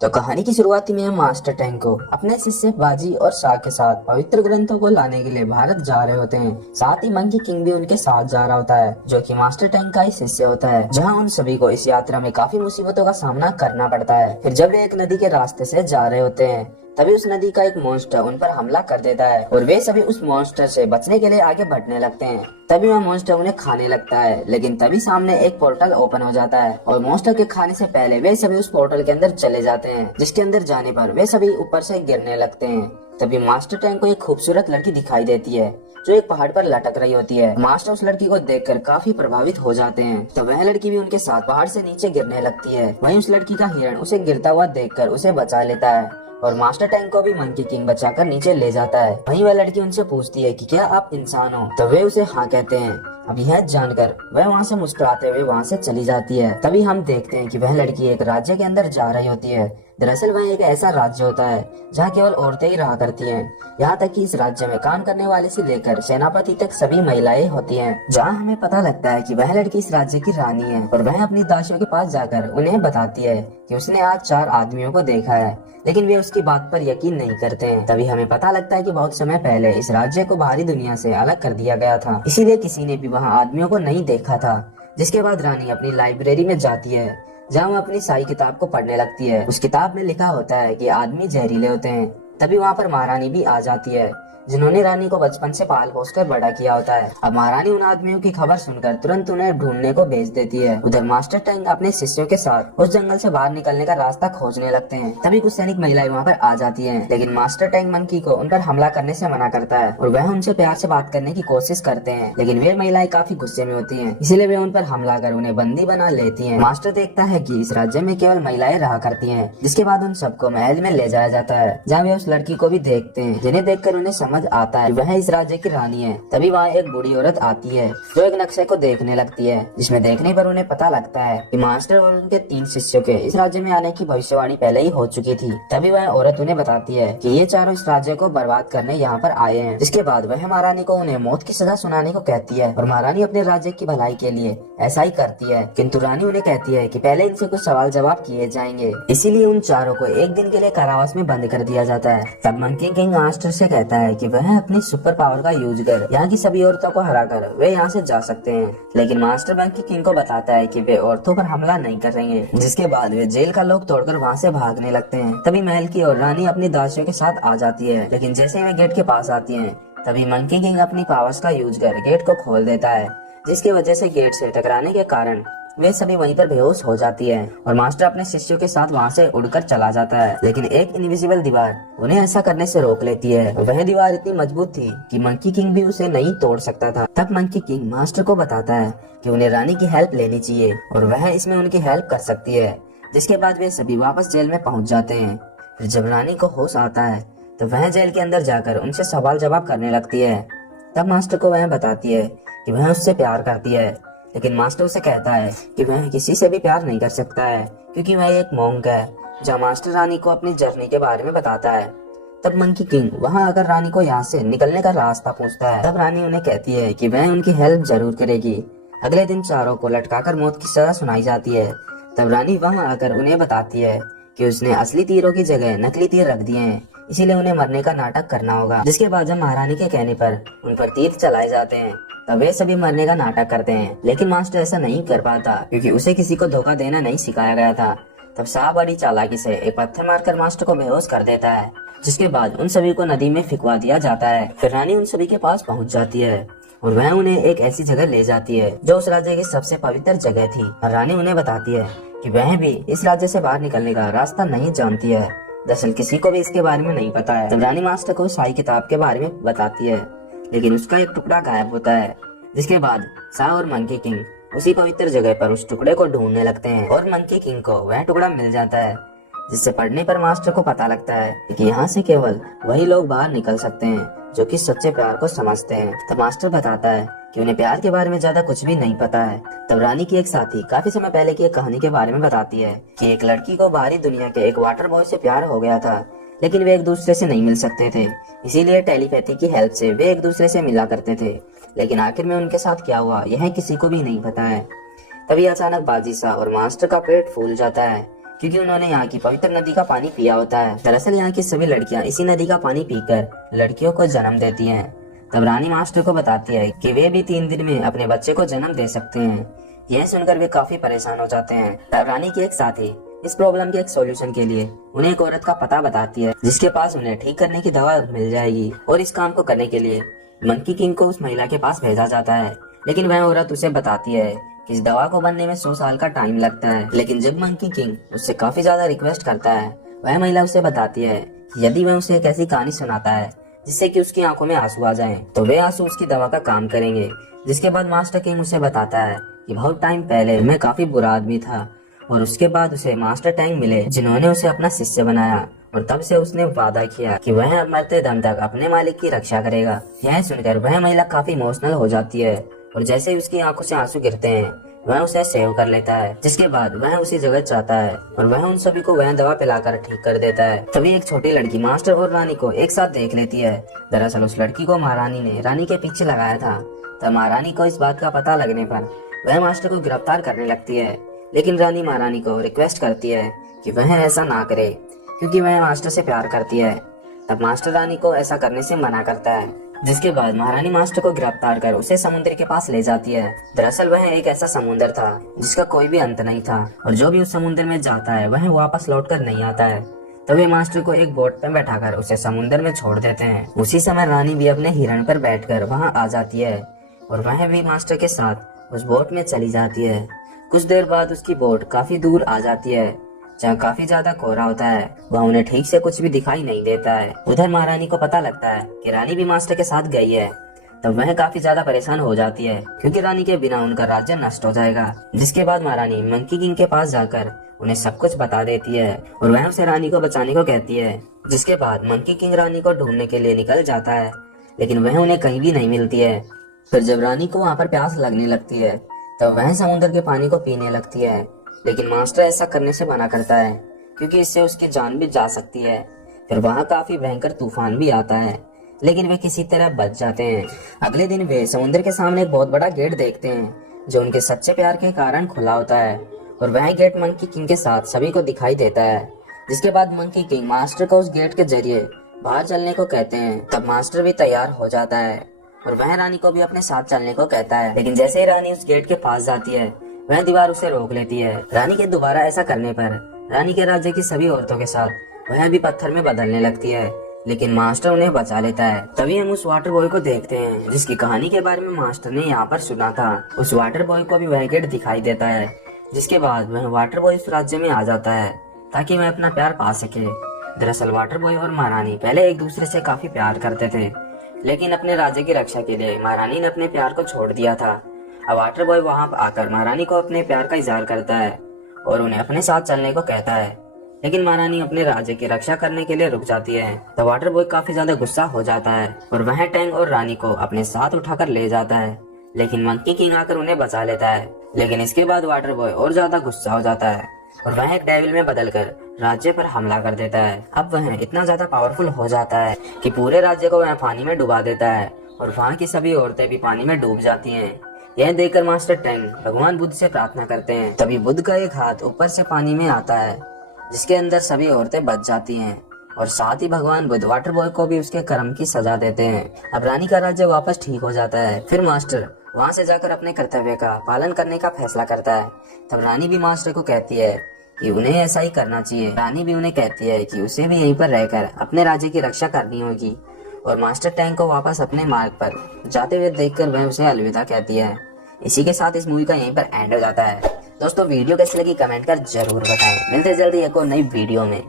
तो कहानी की शुरुआत में मास्टर टैंक को अपने शिष्य बाजी और शाह के साथ पवित्र ग्रंथों को लाने के लिए भारत जा रहे होते हैं। साथ ही मंकी किंग भी उनके साथ जा रहा होता है, जो कि मास्टर टैंक का ही शिष्य होता है। जहां उन सभी को इस यात्रा में काफी मुसीबतों का सामना करना पड़ता है। फिर जब वे एक नदी के रास्ते से जा रहे होते हैं, तभी उस नदी का एक मॉन्स्टर उन पर हमला कर देता है और वे सभी उस मॉन्स्टर से बचने के लिए आगे बढ़ने लगते हैं। तभी वह मॉन्स्टर उन्हें खाने लगता है, लेकिन तभी सामने एक पोर्टल ओपन हो जाता है और मॉन्स्टर के खाने से पहले वे सभी उस पोर्टल के अंदर चले जाते हैं, जिसके अंदर जाने पर वे सभी ऊपर से गिरने लगते हैं। तभी मास्टर टैंक को एक खूबसूरत लड़की दिखाई देती है, जो एक पहाड़ पर लटक रही होती है। मास्टर उस लड़की को देखकर काफी प्रभावित हो जाते हैं। तो वह लड़की भी उनके साथ पहाड़ से नीचे गिरने लगती है। वहीं उस लड़की का हिरण उसे गिरता हुआ देखकर उसे बचा लेता है और मास्टर टैंक को भी मंकी किंग बचाकर नीचे ले जाता है। वहीं वह लड़की उनसे पूछती है कि क्या आप इंसान हो, तो वे उसे हाँ कहते हैं। अब यह जानकर वह वहाँ से मुस्कुराते हुए वहाँ से चली जाती है। तभी हम देखते हैं कि वह लड़की एक राज्य के अंदर जा रही होती है। दरअसल वह एक ऐसा राज्य होता है जहाँ केवल औरतें ही रहा करती हैं। यहाँ तक कि इस राज्य में काम करने वाले से लेकर सेनापति तक सभी महिलाएं होती हैं। जहाँ हमें पता लगता है कि वह लड़की इस राज्य की रानी है और वह अपनी दासियों के पास जाकर उन्हें बताती है कि उसने आज 4 आदमियों को देखा है, लेकिन वे उसकी बात पर यकीन नहीं करते हैं। तभी हमें पता लगता है कि बहुत समय पहले इस राज्य को बाहरी दुनिया से अलग कर दिया गया था, इसीलिए किसी ने भी वहाँ आदमियों को नहीं देखा था। जिसके बाद रानी अपनी लाइब्रेरी में जाती है, जहाँ वो अपनी सारी किताब को पढ़ने लगती है। उस किताब में लिखा होता है कि आदमी जहरीले होते हैं। तभी वहाँ पर महारानी भी आ जाती है, जिन्होंने रानी को बचपन से पाल पोस कर बड़ा किया होता है। अब महारानी उन आदमियों की खबर सुनकर तुरंत उन्हें ढूंढने को भेज देती है। उधर मास्टर टैंक अपने शिष्यों के साथ उस जंगल से बाहर निकलने का रास्ता खोजने लगते हैं। तभी कुछ सैनिक महिलाएं वहाँ पर आ जाती हैं, लेकिन मास्टर टैंक मंकी को उन पर हमला करने से मना करता है और वह उनसे प्यार से बात करने की कोशिश करते हैं, लेकिन वे महिलाएं काफी गुस्से में होती है, इसीलिए वे उन पर हमला कर उन्हें बंदी बना लेती है। मास्टर देखता है कि इस राज्य में केवल महिलाएं रहा करती है, जिसके बाद उन सबको महल में ले जाया जाता है, जहाँ वे उस लड़की को भी देखते हैं, जिन्हें देखकर उन्हें समझ आता है वह इस राज्य की रानी है। तभी वहाँ एक बूढ़ी औरत आती है, जो एक नक्शे को देखने लगती है, जिसमें देखने पर उन्हें पता लगता है कि मास्टर और उनके 3 शिष्यों के इस राज्य में आने की भविष्यवाणी पहले ही हो चुकी थी। तभी वह औरत उन्हें बताती है कि ये चारों इस राज्य को बर्बाद करने यहाँ पर आए हैं। जिसके बाद वह महारानी को उन्हें मौत की सजा सुनाने को कहती है और महारानी अपने राज्य की भलाई के लिए ऐसा ही करती है, किंतु रानी उन्हें कहती है कि पहले इनसे कुछ सवाल जवाब किए जाएंगे। इसीलिए उन चारों को एक दिन के लिए कारावास में बंद कर दिया जाता है। तब मंकी किंग मास्टर से कहता है कि वह अपनी सुपर पावर का यूज कर यहाँ की सभी औरतों को हराकर वे यहाँ से जा सकते हैं, लेकिन मास्टर मंकी किंग को बताता है कि वे औरतों पर हमला नहीं करेंगे। जिसके बाद वे जेल का लॉक तोड़कर वहाँ से भागने लगते हैं। तभी महल की और रानी अपनी दासियों के साथ आ जाती है, लेकिन जैसे वे गेट के पास आती है, तभी मंकी किंग अपनी पावर्स का यूज कर गेट को खोल देता है, जिसकी वजह से गेट से टकराने के कारण वे सभी वहीं पर बेहोश हो जाती है और मास्टर अपने शिष्यों के साथ वहाँ से उड़कर चला जाता है। लेकिन एक इनविजिबल दीवार उन्हें ऐसा करने से रोक लेती है। वह दीवार इतनी मजबूत थी कि मंकी किंग भी उसे नहीं तोड़ सकता था। तब मंकी किंग मास्टर को बताता है कि उन्हें रानी की हेल्प लेनी चाहिए और वह इसमें उनकी हेल्प कर सकती है। जिसके बाद वे सभी वापस जेल में पहुँच जाते हैं। फिर जब रानी को होश आता है, तो वह जेल के अंदर जाकर उनसे सवाल जवाब करने लगती है। तब मास्टर को वह बताती है कि वह उससे प्यार करती है, लेकिन मास्टर उसे कहता है कि वह किसी से भी प्यार नहीं कर सकता है, क्योंकि वह एक मोंक है। जब मास्टर रानी को अपनी जर्नी के बारे में बताता है, तब मंकी किंग वहां आकर रानी को यहाँ से निकलने का रास्ता पूछता है। तब रानी उन्हें कहती है कि वह उनकी हेल्प जरूर करेगी। अगले दिन चारों को लटकाकर मौत की सजा सुनाई जाती है। तब रानी वहां आकर उन्हें बताती है कि उसने असली तीरों की जगह नकली तीर रख दिए हैं, इसीलिए उन्हें मरने का नाटक करना होगा। जिसके बाद जब महारानी के कहने पर उन पर तीर चलाए जाते हैं, तब वे सभी मरने का नाटक करते हैं, लेकिन मास्टर ऐसा नहीं कर पाता, क्योंकि उसे किसी को धोखा देना नहीं सिखाया गया था। तब शाह बड़ी चालाकी से एक पत्थर मारकर मास्टर को बेहोश कर देता है। जिसके बाद उन सभी को नदी में फिकवा दिया जाता है। फिर रानी उन सभी के पास पहुंच जाती है और वह उन्हें एक ऐसी जगह ले जाती है जो उस राज्य की सबसे पवित्र जगह थी। और रानी उन्हें बताती है कि वह भी इस राज्य से बाहर निकलने का रास्ता नहीं जानती है। दरअसल किसी को भी इसके बारे में नहीं पता है। तब रानी मास्टर को साई किताब के बारे में बताती है, लेकिन उसका एक टुकड़ा गायब होता है। जिसके बाद शाह और मंकी किंग उसी पवित्र जगह पर उस टुकड़े को ढूंढने लगते हैं और मंकी किंग को वह टुकड़ा मिल जाता है, जिससे पढ़ने पर मास्टर को पता लगता है कि यहाँ से केवल वही लोग बाहर निकल सकते हैं जो कि सच्चे प्यार को समझते हैं। तब मास्टर बताता है कि उन्हें प्यार के बारे में ज्यादा कुछ भी नहीं पता है। तब रानी की एक साथी काफी समय पहले की एक कहानी के बारे में बताती है कि एक लड़की को बाहरी दुनिया के एक वाटर बॉय से प्यार हो गया था, लेकिन वे एक दूसरे से नहीं मिल सकते थे, इसीलिए टेलीपैथी की हेल्प से वे एक दूसरे से मिला करते थे। लेकिन आखिर में उनके साथ क्या हुआ यह किसी को भी नहीं पता है। तभी अचानक बाजी शाह और मास्टर का पेट फूल जाता है, क्योंकि उन्होंने यहाँ की पवित्र नदी का पानी पिया होता है। दरअसल यहाँ की सभी लड़कियाँ इसी नदी का पानी पीकर लड़कियों को जन्म देती हैं। तब रानी मास्टर को बताती है कि वे भी 3 दिन में अपने बच्चे को जन्म दे सकते हैं। यह सुनकर वे काफी परेशान हो जाते हैं। तब रानी की एक साथी इस प्रॉब्लम के एक सॉल्यूशन के लिए उन्हें एक औरत का पता बताती है, जिसके पास उन्हें ठीक करने की दवा मिल जाएगी। और इस काम को करने के लिए मंकी किंग को उस महिला के पास भेजा जाता है। लेकिन वह औरत उसे बताती है कि इस दवा को बनने में 100 साल का टाइम लगता है। लेकिन जब मंकी किंग उससे काफी ज्यादा रिक्वेस्ट करता है, वह महिला उसे बताती है कि यदि वह उसे एक ऐसी कहानी सुनाता है जिससे कि उसकी आंखों में आंसू आ जाएं, तो वे आंसू उसकी दवा का काम करेंगे। जिसके बाद मास्टर किंग उसे बताता है कि बहुत टाइम पहले मैं काफी बुरा आदमी था और उसके बाद उसे मास्टर टैंक मिले, जिन्होंने उसे अपना शिष्य बनाया। और तब से उसने वादा किया कि वह मरते दम तक अपने मालिक की रक्षा करेगा। यह सुनकर वह महिला काफी इमोशनल हो जाती है और जैसे ही उसकी आंखों से आंसू गिरते हैं, वह उसे सेव कर लेता है। जिसके बाद वह उसी जगह जाता है और वह उन सभी को वह दवा पिलाकर ठीक कर देता है। तभी एक छोटी लड़की मास्टर और रानी को एक साथ देख लेती है। दरअसल उस लड़की को महारानी ने रानी के पीछे लगाया था। तब महारानी को इस बात का पता लगने पर वह मास्टर को गिरफ्तार करने लगती है। लेकिन रानी महारानी को रिक्वेस्ट करती है कि वह ऐसा ना करे, क्योंकि वह मास्टर से प्यार करती है। तब मास्टर रानी को ऐसा करने से मना करता है। जिसके बाद महारानी मास्टर को गिरफ्तार कर उसे समुद्र के पास ले जाती है। दरअसल वह एक ऐसा समुद्र था जिसका कोई भी अंत नहीं था और जो भी उस समुद्र में जाता है वह वापस लौटकर नहीं आता है। तभी मास्टर को एक बोट पर बैठाकर उसे समुद्र में छोड़ देते हैं। उसी समय रानी भी अपने हिरण पर बैठकर वहां आ जाती है और वह भी मास्टर के साथ उस बोट में चली जाती है। कुछ देर बाद उसकी बोट काफी दूर आ जाती है, जहाँ काफी ज्यादा कोहरा होता है। वहाँ उन्हें ठीक से कुछ भी दिखाई नहीं देता है। उधर महारानी को पता लगता है कि रानी भी मास्टर के साथ गई है। तब वह काफी ज्यादा परेशान हो जाती है, क्योंकि रानी के बिना उनका राज्य नष्ट हो जाएगा। जिसके बाद महारानी मंकी किंग के पास जाकर उन्हें सब कुछ बता देती है और वह उसे रानी को बचाने को कहती है। जिसके बाद मंकी किंग रानी को ढूंढने के लिए निकल जाता है, लेकिन वह उन्हें कहीं भी नहीं मिलती है। फिर जब रानी को वहाँ पर प्यास लगने लगती है, तब वह समुद्र के पानी को पीने लगती है। लेकिन मास्टर ऐसा करने से मना करता है, क्योंकि इससे उसकी जान भी जा सकती है। फिर वहाँ काफी भयंकर तूफान भी आता है, लेकिन वे किसी तरह बच जाते हैं। अगले दिन वे समुद्र के सामने एक बहुत बड़ा गेट देखते हैं, जो उनके सच्चे प्यार के कारण खुला होता है। और वह गेट मंकी किंग के साथ सभी को दिखाई देता है। जिसके बाद मंकी किंग मास्टर को उस गेट के जरिए बाहर चलने को कहते हैं। तब मास्टर भी तैयार हो जाता है और वह रानी को भी अपने साथ चलने को कहता है। लेकिन जैसे ही रानी उस गेट के पास जाती है, वह दीवार उसे रोक लेती है। रानी के दोबारा ऐसा करने पर रानी के राज्य की सभी औरतों के साथ वह भी पत्थर में बदलने लगती है, लेकिन मास्टर उन्हें बचा लेता है। तभी हम उस वाटर बॉय को देखते हैं, जिसकी कहानी के बारे में मास्टर ने यहाँ पर सुना था। उस वाटर बॉय को भी वह गेट दिखाई देता है। जिसके बाद वह वाटर बॉय उस राज्य में आ जाता है, ताकि वह अपना प्यार पा सके। दरअसल वाटर बॉय और महारानी पहले एक दूसरे से काफी प्यार करते थे, लेकिन अपने राज्य की रक्षा के लिए महारानी ने अपने प्यार को छोड़ दिया था। अब वाटर बॉय वहां आकर महारानी को अपने प्यार का इजहार करता है और उन्हें अपने साथ चलने को कहता है। लेकिन महारानी अपने राज्य की रक्षा करने के लिए रुक जाती है। तो वाटर बॉय काफी ज्यादा गुस्सा हो जाता है और वह टैंक और रानी को अपने साथ उठाकर ले जाता है। लेकिन मंकी किंग आकर उन्हें बचा लेता है। लेकिन इसके बाद वाटर बॉय और ज्यादा गुस्सा हो जाता है और वह एक डेविल में बदलकर राज्य पर हमला कर देता है। अब वह इतना ज्यादा पावरफुल हो जाता है कि पूरे राज्य को वह पानी में डुबा देता है और वहाँ की सभी औरतें भी पानी में डूब जाती हैं। यह देखकर मास्टर टैंग भगवान बुद्ध से प्रार्थना करते हैं। तभी बुद्ध का एक हाथ ऊपर से पानी में आता है, जिसके अंदर सभी औरतें बच जाती हैं और साथ ही भगवान बुद्ध वाटर बॉय को भी उसके कर्म की सजा देते हैं। अब रानी का राज्य वापस ठीक हो जाता है। फिर मास्टर वहाँ से जाकर अपने कर्तव्य का पालन करने का फैसला करता है। तब रानी भी मास्टर को कहती है कि उन्हें ऐसा ही करना चाहिए। रानी भी उन्हें कहती है कि उसे भी यहीं पर रहकर अपने राज्य की रक्षा करनी होगी और मास्टर टैंक को वापस अपने मार्ग पर जाते हुए देखकर वह उसे अलविदा कहती है। इसी के साथ इस मूवी का यहीं पर एंड हो जाता है। दोस्तों वीडियो कैसी लगी कमेंट कर जरूर बताएं। मिलते जल्दी एक और नई वीडियो में।